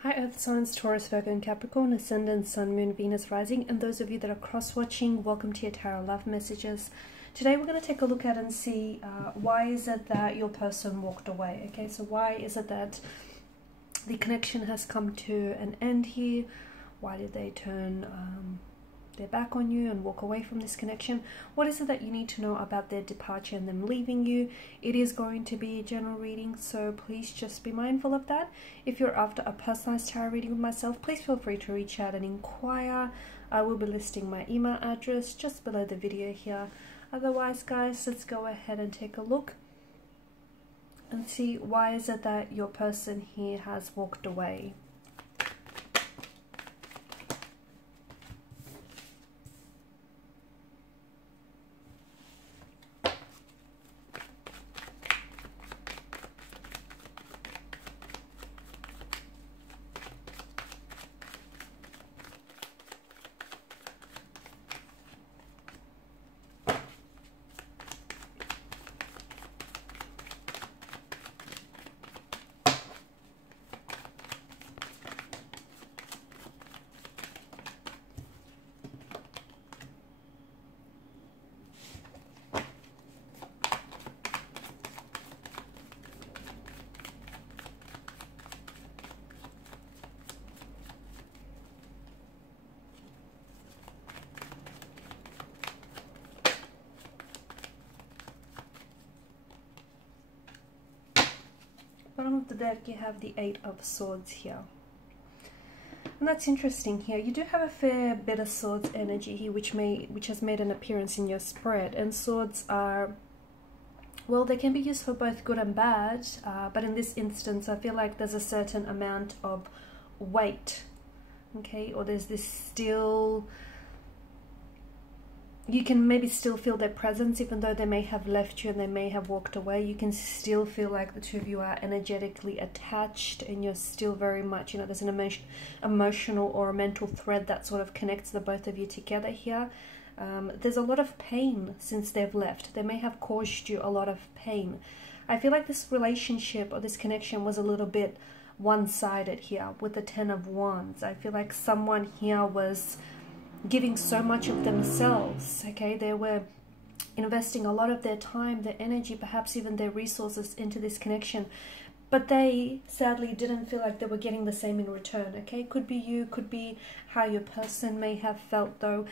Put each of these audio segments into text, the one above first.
Hi Earth signs, Taurus, Virgo and Capricorn, Ascendant, Sun, Moon, Venus, Rising, and those of you that are cross-watching, welcome to your Tarot Love Messages. Today we're going to take a look at and see why is it that your person walked away, okay? So why is it that the connection has come to an end here? Why did they turn their back on you and walk away from this connection? What is it that you need to know about their departure and them leaving you? It is going to be a general reading, so please just be mindful of that. If you're after a personalized tarot reading with myself, please feel free to reach out and inquire. I will be listing my email address just below the video here. Otherwise, guys, let's go ahead and take a look and see why is it that your person here has walked away. Bottom of the deck, you have the Eight of Swords here. And that's interesting here. You do have a fair bit of Swords energy here, which has made an appearance in your spread. And Swords are, well, they can be used for both good and bad. But in this instance, I feel like there's a certain amount of weight, okay? Or there's this still... You can maybe still feel their presence, even though they may have left you and they may have walked away. You can still feel like the two of you are energetically attached, and you're still very much, you know, there's an emotional or a mental thread that sort of connects the both of you together here. There's a lot of pain since they've left. They may have caused you a lot of pain. I feel like this relationship or this connection was a little bit one-sided here with the Ten of Wands. I feel like someone here was giving so much of themselves, okay? They were investing a lot of their time, their energy, perhaps even their resources into this connection, but they sadly didn't feel like they were getting the same in return, okay? Could be you, could be how your person may have felt, though.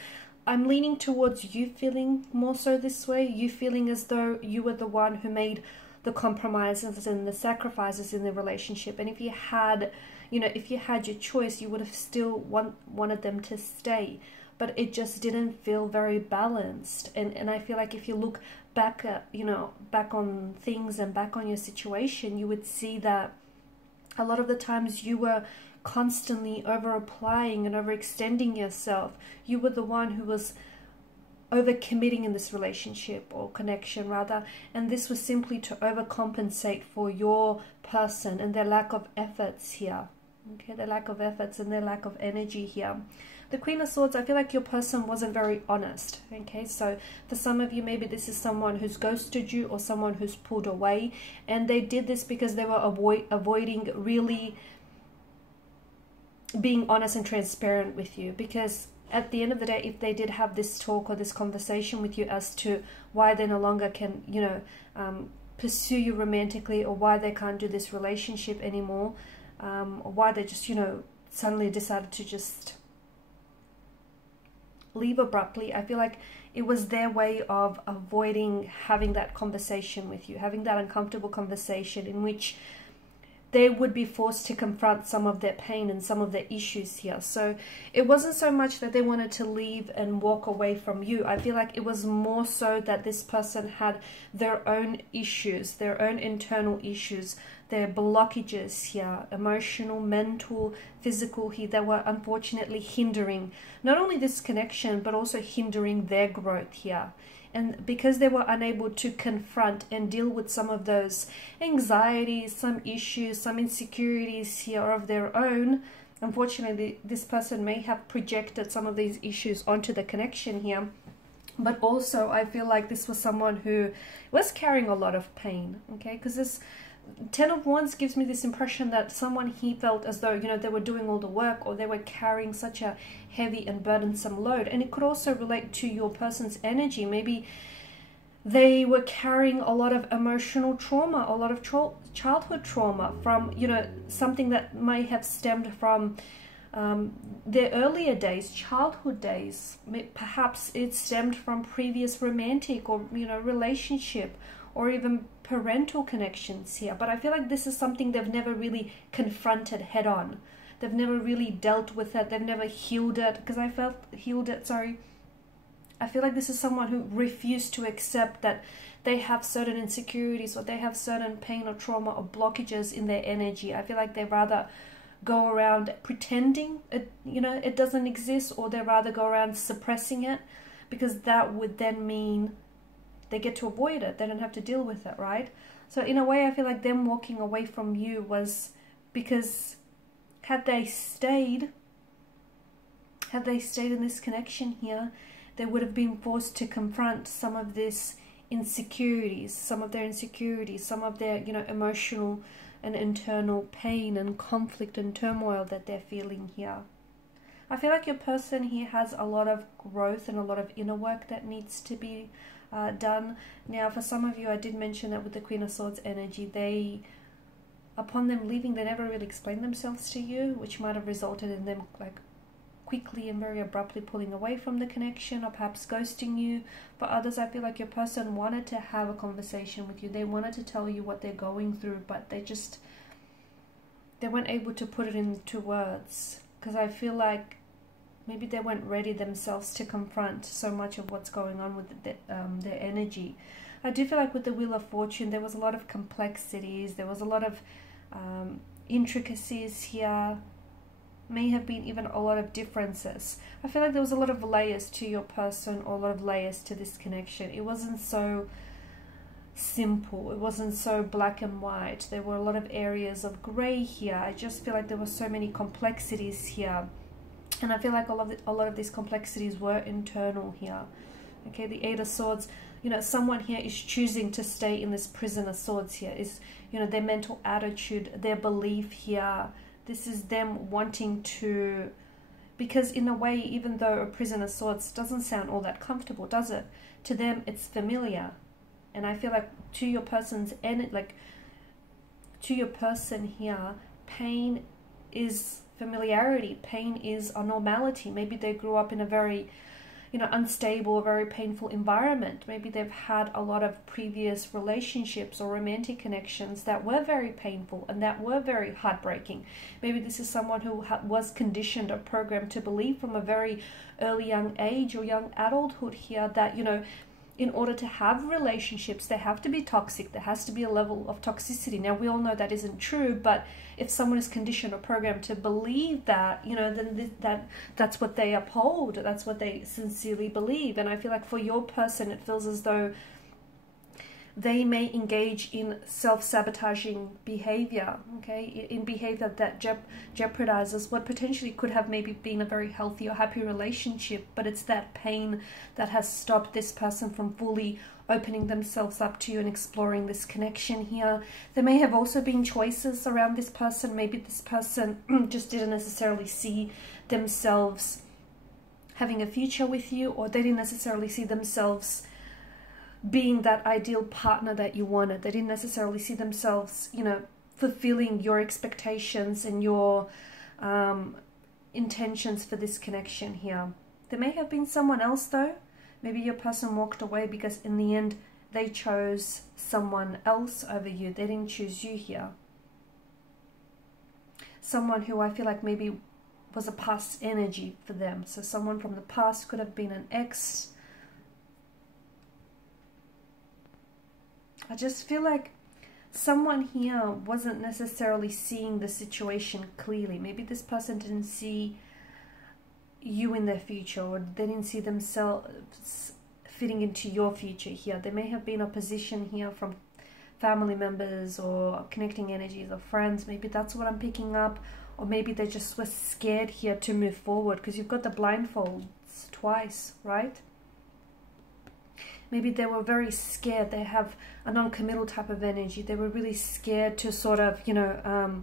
I'm leaning towards you feeling more so this way, you feeling as though you were the one who made the compromises and the sacrifices in the relationship. And if you had, you know, if you had your choice, you would have still wanted them to stay. But it just didn't feel very balanced. And I feel like if you look back at, you know, back on things and back on your situation, you would see that a lot of the times you were constantly over-applying and overextending yourself. You were the one who was over-committing in this relationship or connection rather, and this was simply to overcompensate for your person and their lack of efforts here. Okay, their lack of efforts and their lack of energy here. The Queen of Swords, I feel like your person wasn't very honest. Okay, so for some of you, maybe this is someone who's ghosted you or someone who's pulled away, and they did this because they were avoiding really being honest and transparent with you. Because at the end of the day, if they did have this talk or this conversation with you as to why they no longer can, you know, pursue you romantically, or why they can't do this relationship anymore, or why they just, you know, suddenly decided to just leave abruptly, I feel like it was their way of avoiding having that conversation with you, having that uncomfortable conversation in which they would be forced to confront some of their pain and some of their issues here. So it wasn't so much that they wanted to leave and walk away from you. I feel like it was more so that this person had their own issues, their own internal issues, their blockages here, emotional, mental, physical here, that were unfortunately hindering not only this connection, but also hindering their growth here. And because they were unable to confront and deal with some of those anxieties, some issues, some insecurities here of their own, unfortunately, this person may have projected some of these issues onto the connection here. But also, I feel like this was someone who was carrying a lot of pain, okay? Because Ten of Wands gives me this impression that someone he felt as though, you know, they were doing all the work, or they were carrying such a heavy and burdensome load. And it could also relate to your person's energy. Maybe they were carrying a lot of emotional trauma, a lot of childhood trauma from, you know, something that may have stemmed from their earlier days, childhood days. Perhaps it stemmed from previous romantic or, you know, relationship, or even parental connections here. But I feel like this is something they've never really confronted head on. They've never really dealt with it. They've never healed it, because I feel like this is someone who refused to accept that they have certain insecurities, or they have certain pain or trauma or blockages in their energy. I feel like they rather go around pretending it, you know, it doesn't exist, or they rather go around suppressing it, because that would then mean they get to avoid it. They don't have to deal with it, right? So in a way, I feel like them walking away from you was because had they stayed in this connection here, they would have been forced to confront some of this insecurities, some of their, you know, emotional and internal pain and conflict and turmoil that they're feeling here. I feel like your person here has a lot of growth and a lot of inner work that needs to be done. Now, for some of you, I did mention that with the Queen of Swords energy, upon them leaving, they never really explained themselves to you, which might have resulted in them like quickly and very abruptly pulling away from the connection, or perhaps ghosting you. For others, I feel like your person wanted to have a conversation with you. They wanted to tell you what they're going through, but they weren't able to put it into words, because I feel like maybe they weren't ready themselves to confront so much of what's going on with their energy. I do feel like with the Wheel of Fortune, there was a lot of complexities. There was a lot of intricacies here. May have been even a lot of differences. I feel like there was a lot of layers to your person, or a lot of layers to this connection. It wasn't so simple. It wasn't so black and white. There were a lot of areas of grey here. I just feel like there were so many complexities here. And I feel like a lot of these complexities were internal here. Okay, the Eight of Swords, you know, someone here is choosing to stay in this prison of swords here. Is, you know, their mental attitude, their belief here. This is them wanting to, because in a way, even though a prison of swords doesn't sound all that comfortable, does it? To them, it's familiar. And I feel like to your person's end, like to your person here, pain is familiarity. Pain is a normality. Maybe they grew up in a very, you know, unstable, very painful environment. Maybe they've had a lot of previous relationships or romantic connections that were very painful and that were very heartbreaking. Maybe this is someone who was conditioned or programmed to believe from a very early young age or young adulthood here that, you know, in order to have relationships, they have to be toxic. There has to be a level of toxicity. Now, we all know that isn't true, but if someone is conditioned or programmed to believe that, you know, then that's what they uphold. That's what they sincerely believe. And I feel like for your person, it feels as though they may engage in self-sabotaging behavior, okay, in behavior that jeopardizes what potentially could have maybe been a very healthy or happy relationship, but it's that pain that has stopped this person from fully opening themselves up to you and exploring this connection here. There may have also been choices around this person. Maybe this person just didn't necessarily see themselves having a future with you, or they didn't necessarily see themselves being that ideal partner that you wanted. They didn't necessarily see themselves, you know, fulfilling your expectations and your intentions for this connection here. There may have been someone else though. Maybe your person walked away because in the end they chose someone else over you. They didn't choose you here. Someone who I feel like maybe was a past energy for them. So someone from the past, could have been an ex. I just feel like someone here wasn't necessarily seeing the situation clearly. Maybe this person didn't see you in their future, or they didn't see themselves fitting into your future here. There may have been opposition here from family members or connecting energies of friends. Maybe that's what I'm picking up. Or maybe they just were scared here to move forward, because you've got the blindfolds twice, right? maybe they were very scared. They have a non-committal type of energy. They were really scared to sort of, you know,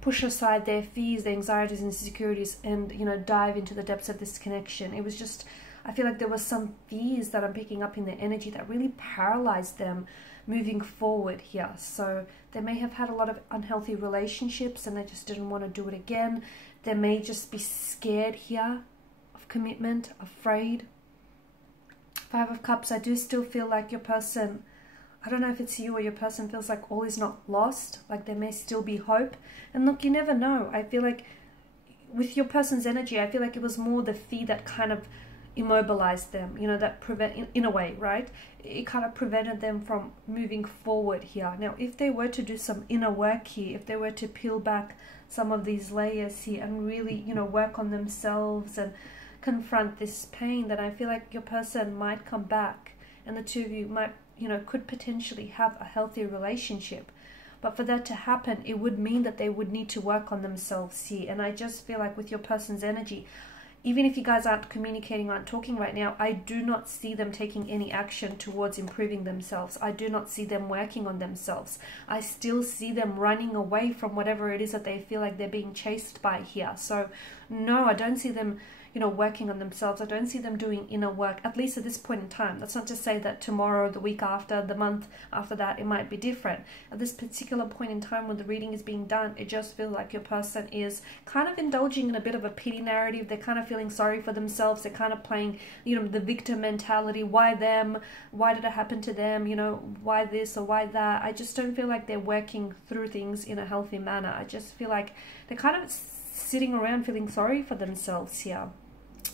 push aside their fears, their anxieties and insecurities, and, you know, dive into the depths of this connection. It was just, I feel like there was some fears that I'm picking up in their energy that really paralyzed them moving forward here. So they may have had a lot of unhealthy relationships and they just didn't want to do it again. They may just be scared here of commitment, afraid. Five of Cups, I do still feel like your person, I don't know if it's you or your person, feels like all is not lost, like there may still be hope. And look, you never know. I feel like with your person's energy, I feel like it was more the fear that kind of immobilized them, you know, that in a way, right? It kind of prevented them from moving forward here. Now, if they were to do some inner work here, if they were to peel back some of these layers here and really, you know, work on themselves and confront this pain, then I feel like your person might come back and the two of you might, you know, could potentially have a healthy relationship. But for that to happen, it would mean that they would need to work on themselves here. And I just feel like with your person's energy, even if you guys aren't communicating, aren't talking right now, I do not see them taking any action towards improving themselves. I do not see them working on themselves. I still see them running away from whatever it is that they feel like they're being chased by here. So no, I don't see them, you know, working on themselves. I don't see them doing inner work, at least at this point in time. That's not to say that tomorrow, the week after, the month after that, it might be different. At this particular point in time when the reading is being done, it just feels like your person is kind of indulging in a bit of a pity narrative. They're kind of feeling sorry for themselves. They're kind of playing, you know, the victim mentality. Why them? Why did it happen to them? You know, why this or why that? I just don't feel like they're working through things in a healthy manner. I just feel like they're kind of sitting around feeling sorry for themselves here.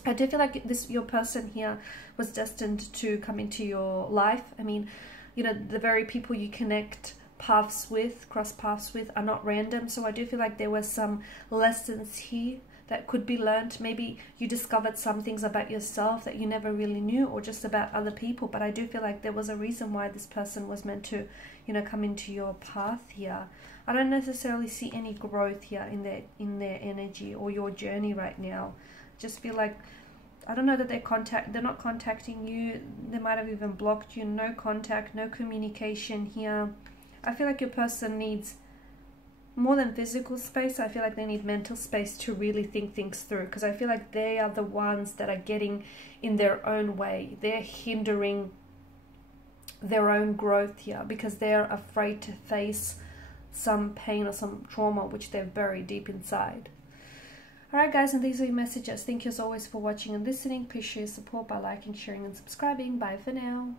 I do feel like your person here was destined to come into your life. I mean, you know, the very people you connect paths with, cross paths with, are not random. So I do feel like there were some lessons here that could be learned. Maybe you discovered some things about yourself that you never really knew, or just about other people. But I do feel like there was a reason why this person was meant to, you know, come into your path here. I don't necessarily see any growth here in their energy or your journey right now. Just feel like, I don't know, that they're not contacting you. They might have even blocked you. No contact, no communication here. I feel like your person needs more than physical space. I feel like they need mental space to really think things through, because I feel like they are the ones that are getting in their own way. They're hindering their own growth here because they're afraid to face some pain or some trauma which they're buried deep inside. Alright guys, and these are your messages. Thank you as always for watching and listening. Please show your support by liking, sharing and subscribing. Bye for now.